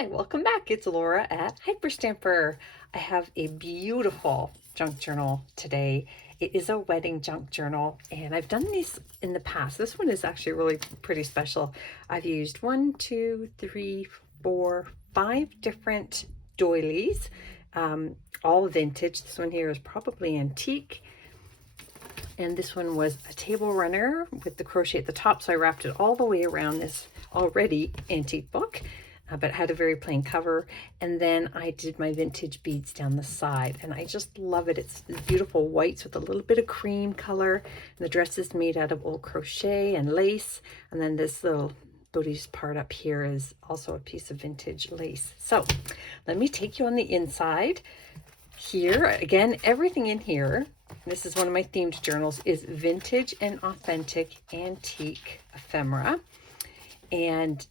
Hi, welcome back. It's Laura at Hyperstamper. I have a beautiful junk journal today. It is a wedding junk journal, and I've done these in the past. This one is actually really pretty special. I've used 5 different doilies, all vintage. This one here is probably antique. And this one was a table runner with the crochet at the top, so I wrapped it all the way around this already antique book. But it had a very plain cover, and then I did my vintage beads down the side, and I just love it. It's beautiful whites with a little bit of cream color, and the dress is made out of old crochet and lace, and then this little booties part up here is also a piece of vintage lace. So let me take you on the inside. Here again, everything in here, this is one of my themed journals, is vintage and authentic antique ephemera, and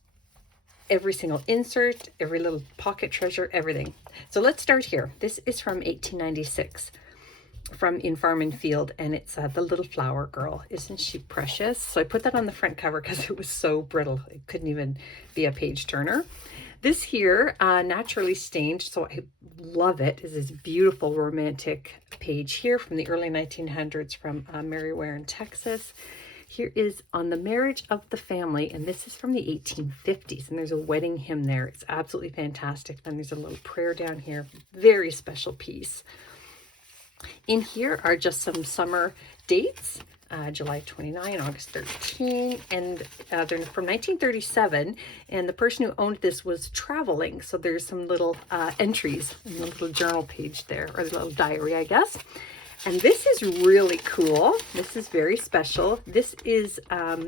every single insert, every little pocket treasure, everything. So let's start here. This is from 1896 from In Farm and Field, and it's the little flower girl. Isn't she precious? So I put that on the front cover because it was so brittle. It couldn't even be a page turner. This here, naturally stained, so I love it, is this beautiful romantic page here from the early 1900s from Mary Ware in Texas. Here is On the Marriage of the Family, and this is from the 1850s, and there's a wedding hymn there. It's absolutely fantastic. Then there's a little prayer down here. Very special piece. In here are just some summer dates, July 29, August 13, and they're from 1937, and the person who owned this was traveling, so there's some little entries in the little journal page there, or the little diary, I guess. And this is really cool. This is very special. This is, let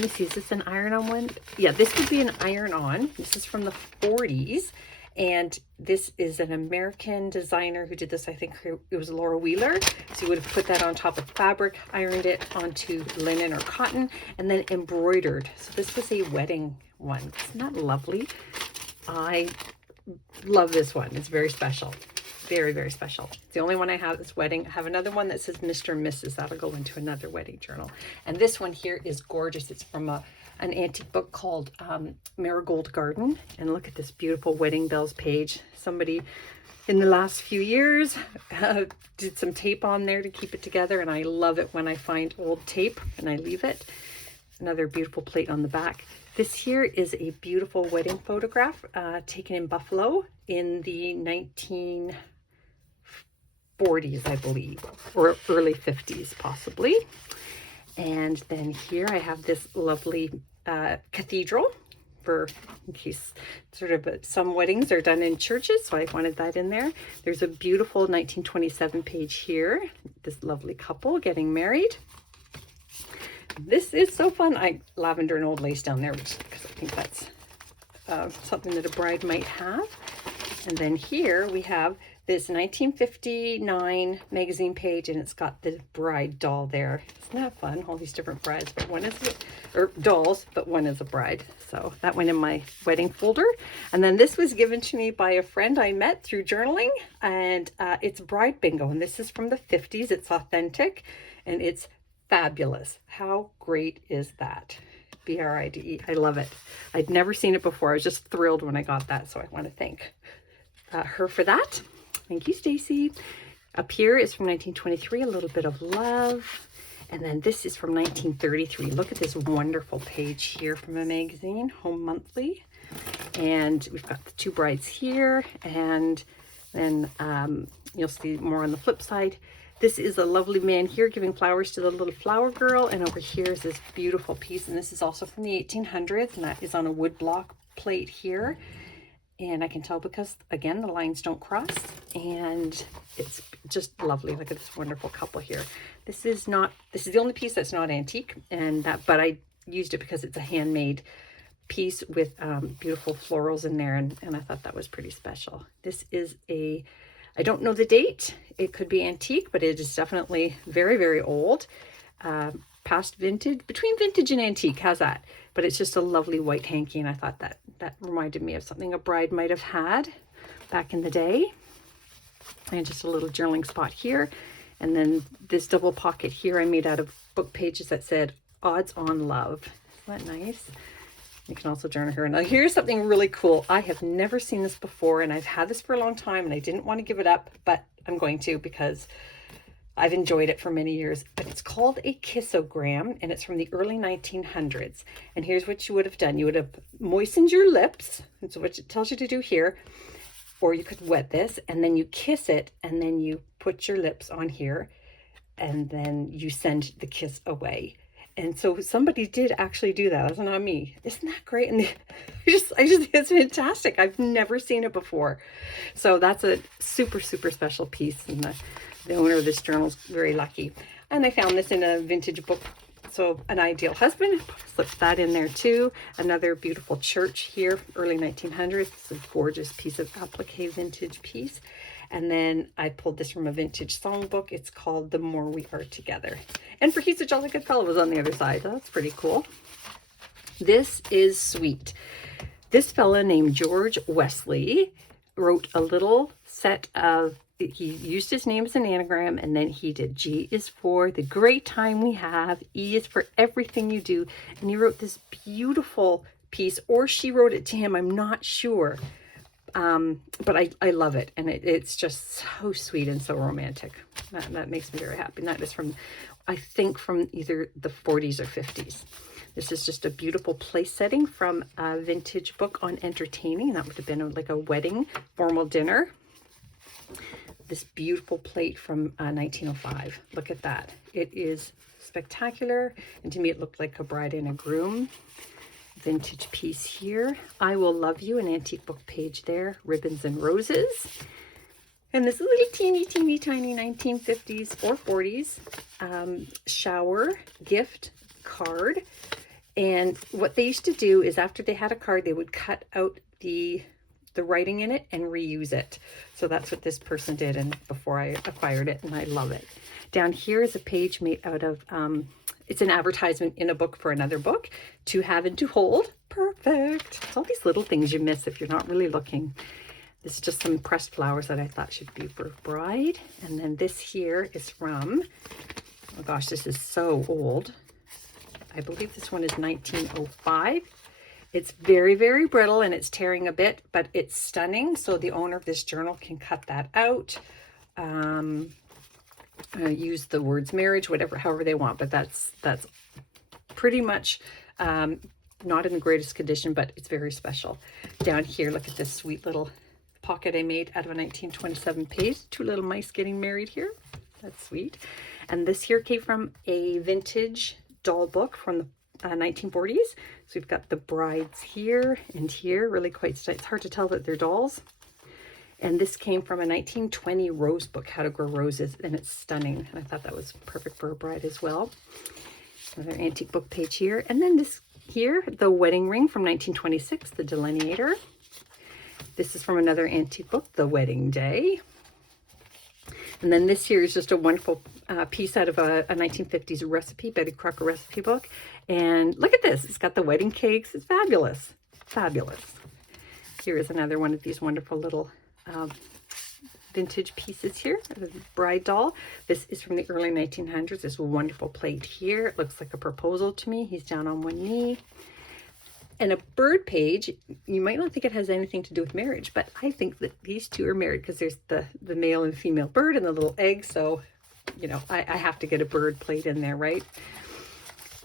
me see, is this an iron-on one? Yeah, this would be an iron-on. This is from the 40s. And this is an American designer who did this. I think it was Laura Wheeler. So you would have put that on top of fabric, ironed it onto linen or cotton, and then embroidered. So this was a wedding one. Isn't that lovely? I love this one. It's very special. Very, very special. It's the only one I have this wedding. I have another one that says Mr. and Mrs. That'll go into another wedding journal. And this one here is gorgeous. It's from an antique book called Marigold Garden. And look at this beautiful wedding bells page. Somebody in the last few years did some tape on there to keep it together. And I love it when I find old tape and I leave it. Another beautiful plate on the back. This here is a beautiful wedding photograph taken in Buffalo in the 1940s, I believe, or early 50s possibly. And then here I have this lovely cathedral, for in case sort of some weddings are done in churches, so I wanted that in there. There's a beautiful 1927 page here, this lovely couple getting married. This is so fun. Lavender and old lace down there, because I think that's something that a bride might have. And then here we have this 1959 magazine page, and it's got the bride doll there. Isn't that fun? All these different brides, but one is, or dolls, but one is a bride. So that went in my wedding folder. And then this was given to me by a friend I met through journaling, and it's Bride Bingo. And this is from the 50s. It's authentic, and it's fabulous. How great is that? B-R-I-D-E. I love it. I'd never seen it before. I was just thrilled when I got that, so I want to thank her for that. Thank you, Stacy. Up here is from 1923, A Little Bit of Love. And then this is from 1933. Look at this wonderful page here from a magazine, Home Monthly. And we've got the two brides here, and then you'll see more on the flip side. This is a lovely man here giving flowers to the little flower girl, and over here is this beautiful piece, and this is also from the 1800s, and that is on a wood block plate here. And I can tell because, again, the lines don't cross, and it's just lovely. Look at this wonderful couple here. This is the only piece that's not antique, and but I used it because it's a handmade piece with beautiful florals in there, and I thought that was pretty special. This is I don't know the date. It could be antique, but it is definitely very, very old. Past vintage, between vintage and antique, how's that? But it's just a lovely white hanky, and I thought that reminded me of something a bride might have had back in the day. And just a little journaling spot here. And then this double pocket here I made out of book pages that said Odds on Love. Isn't that nice? You can also journal here. Now here's something really cool. I have never seen this before, and I've had this for a long time, and I didn't want to give it up, but I'm going to because I've enjoyed it for many years. But it's called a kissogram, and it's from the early 1900s. And here's what you would have done. You would have moistened your lips. That's what it tells you to do here. Or you could wet this, and then you kiss it, and then you put your lips on here, and then you send the kiss away. And so somebody did actually do that. That's not me. Isn't that great? And I just think it's fantastic. I've never seen it before. So that's a super, super special piece. And the owner of this journal is very lucky. And I found this in a vintage book. So An Ideal Husband, slipped that in there too. Another beautiful church here, early 1900s. It's a gorgeous piece of applique vintage piece. And then I pulled this from a vintage songbook. It's called The More We Are Together. And For He's a Jolly Good Fellow was on the other side. That's pretty cool. This is sweet. This fella named George Wesley wrote a little set of, he used his name as an anagram, and then he did G is for the great time we have, E is for everything you do. And he wrote this beautiful piece, or she wrote it to him, I'm not sure. But I love it, and it's just so sweet and so romantic. That makes me very happy. And that is from, I think, from either the 40s or 50s. This is just a beautiful place setting from a vintage book on entertaining. That would have been like a wedding, formal dinner. This beautiful plate from 1905. Look at that. It is spectacular, and to me it looked like a bride and a groom. Vintage piece here. I Will Love You, an antique book page there. Ribbons and Roses. And this little teeny tiny 1950s or 40s shower gift card. And what they used to do is after they had a card, they would cut out the writing in it and reuse it. So that's what this person did, and before I acquired it, and I love it. Down here is a page made out of it's an advertisement in a book for another book. To have and to hold. Perfect. It's all these little things you miss if you're not really looking. This is just some pressed flowers that I thought should be for bride. And then this here is from, oh gosh, this is so old. I believe this one is 1905. It's very, very brittle and it's tearing a bit, but it's stunning. So the owner of this journal can cut that out. Use the words marriage, whatever, however they want, but that's pretty much not in the greatest condition, but it's very special. Down here, look at this sweet little pocket I made out of a 1927 page. Two little mice getting married here. That's sweet. And this here came from a vintage doll book from the 1940s. So we've got the brides here and here, really quite, it's hard to tell that they're dolls. And this came from a 1920 rose book, How to Grow Roses, and it's stunning. And I thought that was perfect for a bride as well. Another antique book page here. And then this here, the wedding ring from 1926, the delineator. This is from another antique book, The Wedding Day. And then this here is just a wonderful piece out of a 1950s recipe, Betty Crocker recipe book. And look at this, it's got the wedding cakes. It's fabulous, fabulous. Here is another one of these wonderful little vintage pieces here, the bride doll. This is from the early 1900s. This wonderful plate here. It looks like a proposal to me. He's down on one knee. And a bird page, you might not think it has anything to do with marriage, but I think that these two are married because there's the male and female bird and the little egg. So, you know, I have to get a bird plate in there, right?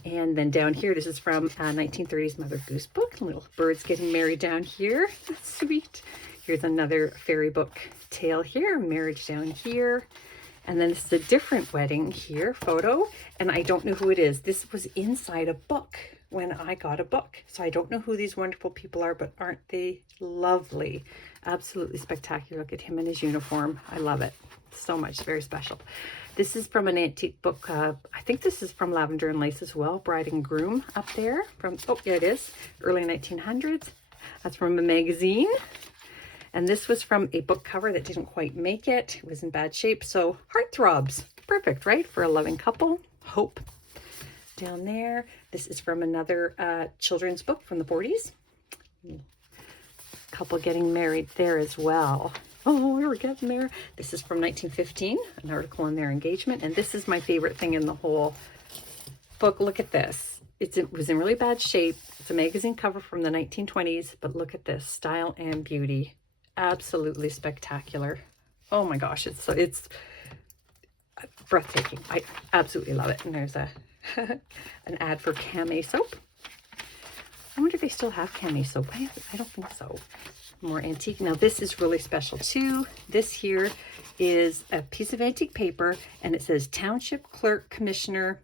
And then down here, this is from a 1930s Mother Goose book. Little birds getting married down here. That's sweet. Here's another fairy book tale here, marriage down here. And then this is a different wedding here, photo. And I don't know who it is. This was inside a book when I got a book. So I don't know who these wonderful people are, but aren't they lovely? Absolutely spectacular. Look at him in his uniform. I love it so much. Very special. This is from an antique book. I think this is from Lavender and Lace as well. Bride and Groom up there. From, oh, yeah, it is. Early 1900s. That's from a magazine. And this was from a book cover that didn't quite make it. It was in bad shape. So Heartthrobs. Perfect, right? For a loving couple. Hope. Down there. This is from another children's book from the 40s. Couple getting married there as well. Oh, we were getting there. This is from 1915, an article on their engagement. And this is my favorite thing in the whole book. Look at this. it was in really bad shape. It's a magazine cover from the 1920s, but look at this, style and beauty. Absolutely spectacular. Oh my gosh, it's breathtaking. I absolutely love it. And there's a an ad for Came soap. I wonder if they still have Came soap. I don't think so. More antique. Now this is really special too. This here is a piece of antique paper, and it says Township Clerk Commissioner,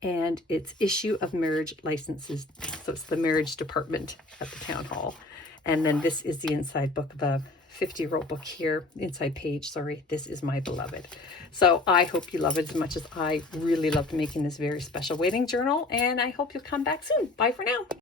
and it's issue of marriage licenses. So it's the marriage department at the town hall. And then this is the inside book of a 50-year-old book here, inside page, sorry. This is My Beloved. So I hope you love it as much as I really loved making this very special wedding journal, and I hope you'll come back soon. Bye for now.